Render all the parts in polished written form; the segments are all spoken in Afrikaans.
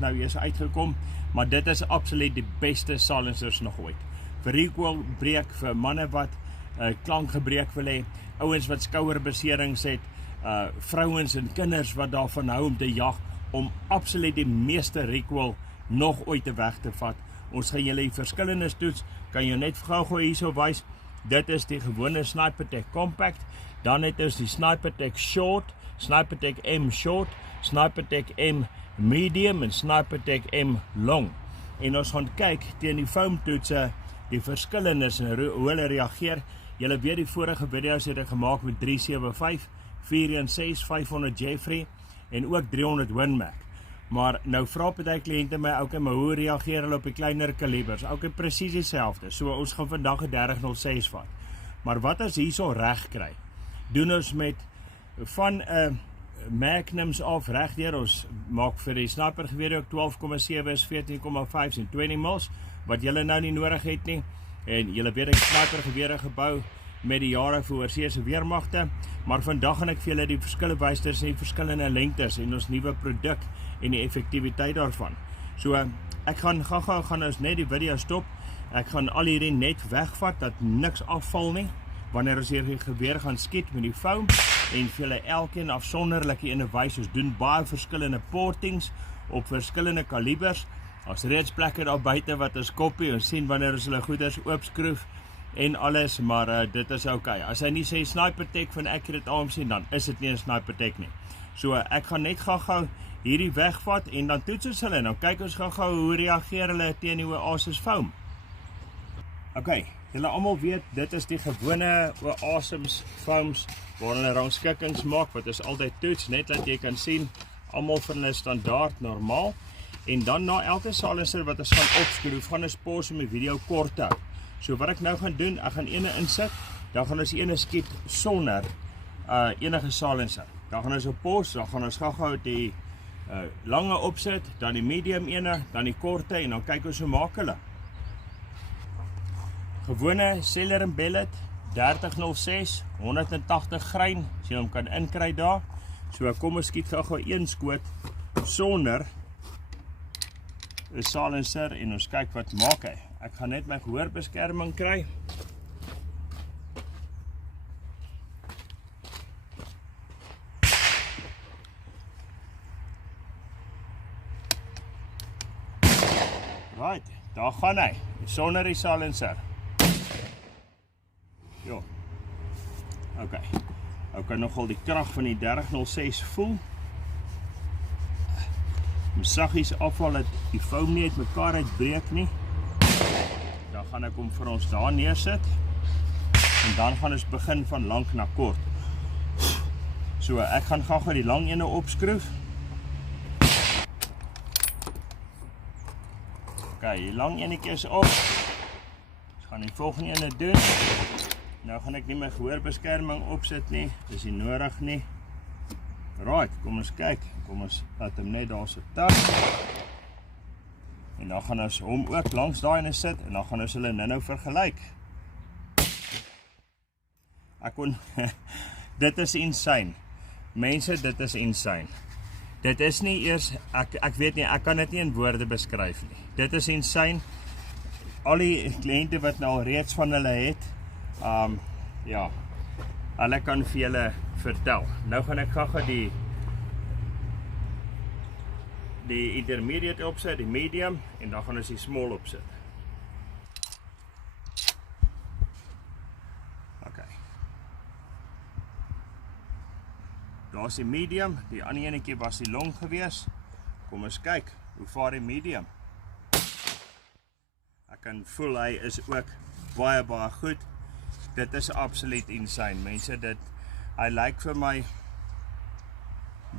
nou eers uitgekom, maar dit is absoluut die beste silencers nog ooit. Vir recoil breek, vir manne wat klankgebreek wil hê, ouens wat skouerbeserings het, vrouens en kinders wat daarvan hou om te jag, om absoluut die meeste recoil nog ooit te weg te vat. Ons gaan julle die verskillende toets, kan jy net gou hierso wys. Dit is die gewone Snipertech Compact, dan het ons die Snipertech Short, Snipertech M Short, Snipertech M Medium en Snipertech M Long. En ons gaan kyk teen die foam toetse, die verskillendes en hoe hulle reageer. Julle weet die vorige video's het ek gemaak met 375, 416, 500 Jeffrey en ook 300 Winmac. Maar nou vra party kliënte my, okay, maar hoe reageer hulle op die kleiner kalibers? Okay, presies dieselfde. So ons gaan vandag 'n 3006 vat. Maar wat as hierso reg kry? Doen ons met van 'n Magnums af regdeur. Ons maak vir die sniper gewere ook 12,7 is 14,5 en 20 mils wat julle nou nie nodig het nie. En julle weet ek sniper gewere gebou met die jare vir oorseese weermagte, maar vandag gaan ek vir julle die verskille wys tussen die verskillende lengtes en ons nuwe produk en die effektiwiteit daarvan. So ek gaan ons net die video stop. Ek gaan al hierdie net wegvat dat niks afval nie wanneer ons hierdie geweer gaan skiet met die foam en vir julle elkeen afsonderlike ene wys. Ons doen baie verskillende portings op verskillende kalibers. Ons reeds plekke daar buite wat ons kopie, ons sien wanneer ons hulle goeders oopskroef en alles, maar dit is okay. As hy nie sê Snipertech van Accurate Arms sien, dan is dit nie 'n Snipertech nie. So ek gaan net gou hierdie wegvat en dan toets ons hulle en dan kyk ons gou hoe reageer hulle teen die Oasis foam. Okay, julle almal weet dit is die gewone Oasis foams waar hulle rangskikkings maak wat is altyd toets, net dat jy kan sien almal van hulle standaard normaal. En dan na elke silencer wat ons gaan opskroef, gaan ons pause om die video kort te hou. So wat ek nou gaan doen, ek gaan ene insit, dan gaan ons ene skiet sonder enige silencer. Dan gaan ons op pause, dan gaan ons gou die lange opsit, dan die medium ene, dan die korte en dan kyk ons hoe maak hulle. Gewone Seller en Bellet 3006, 180 grein, as jy hom kan inkry daar. So kom ons skiet gou een skoot sonder 'n silencer en ons kyk wat maak hy. Ek gaan net my gehoorbeskerming kry. Right, daar gaan hy, sonder die silencer. Jo. Okay. Ek kan nogal die krag van die 3006 voel. Saggies afval dat die foam nie uit mekaar uitbreek nie. Dan gaan ek hom vir ons daar neersit. En dan gaan ons begin van lank na kort. So ek gaan gou die lang ene opskroef. Okay, die lang enetjie is op. Ons gaan die volgende ene doen. Nou gaan ek nie my gehoorbeskerming opsit nie. Dis nie nodig nie. Right, kom ons kyk. Kom ons laat hom net daar sit. En dan gaan ons hom ook langs daai ene sit en dan gaan ons hulle nou vergelyk. Dit is insane. Mense, dit is insane. Dit is nie eers, ek weet nie, ek kan dit nie in woorde beskryf nie. Dit is insane. Al die kliënte wat nou al reeds van hulle het, ja, hulle kan vir julle vertel. Nou gaan ek gou die intermediate opsit, die medium en dan gaan ons die small opsit. Okay. Daar is die medium, die ander enetjie was die long gewees. Kom ons kyk, hoe vaar die medium? Ek kan voel hy is ook baie goed. Dit is absoluut insane, mense, hy lyk vir my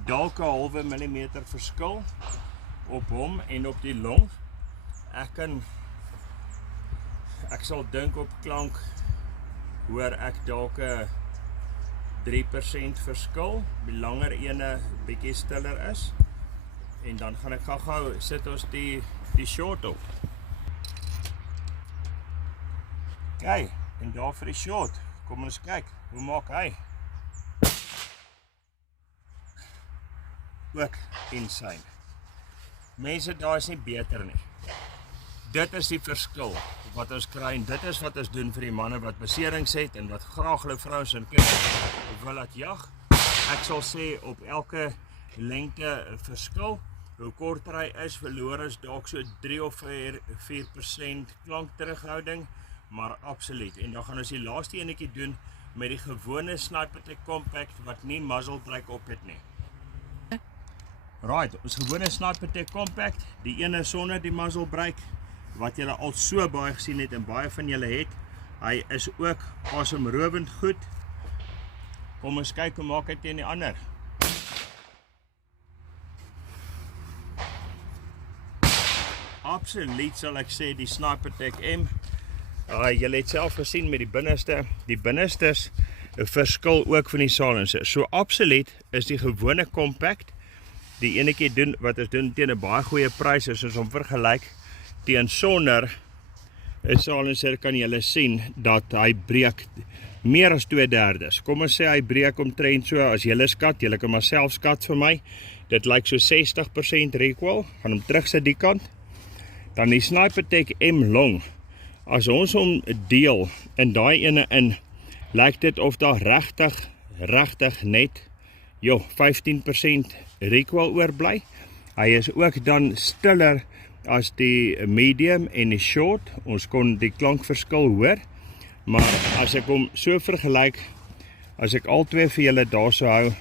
dalk 'n halwe millimeter verskil op hom en op die long. Ek sal dink op klank hoor ek dalk 'n 3% verskil, die langer ene bietjie stiller is. En dan gaan ek gou sit ons die short op. Okay, en daar vir die short, kom ons kyk, hoe maak hy? Ook insane. Mense, daar is nie beter nie. Dit is die verskil wat ons kry en dit is wat ons doen vir die manne wat beserings het en wat graag hulle vrouens en kinders wil laat jag. Ek sal sê op elke lengte verskil. Hoe korter hy is, verloor ons dalk so 3 of 4% klank terughouding, maar absoluut. En dan gaan ons die laaste enetjie doen met die gewone Sniper Tech Compact wat nie muzzle brake op het nie. Right, ons gewone Sniper Tech Compact, die ene sonder die muzzle brake, wat julle al so baie gesien het en baie van julle het. Hy is ook asemrowend goed. Kom ons kyk hoe maak hy teen die ander. Absoluut sal ek sê die Sniper Tech M. Julle het self gesien met die binneste. Die binnestes verskil ook van die silencers. So absoluut is die gewone compact die enetjie doen wat ons doen teen 'n baie goeie prys is, ons om vergelyk teen sonder 'n silencer kan julle sien dat hy breek meer as 2/3. Kom ons sê hy breek omtrent so, as julle skat, julle kan maar self skat vir my, dit lyk so 60% recoil, gaan hom terugsit die kant. Dan die Sniper Tech M long, as ons hom deel in daai ene in, lyk dit of daar regtig net 15% recoil oorbly. Hy is ook dan stiller as die medium en die short. Ons kon die klankverskil hoor, maar as ek hom so vergelyk, as ek al twee vir julle daar sou hou,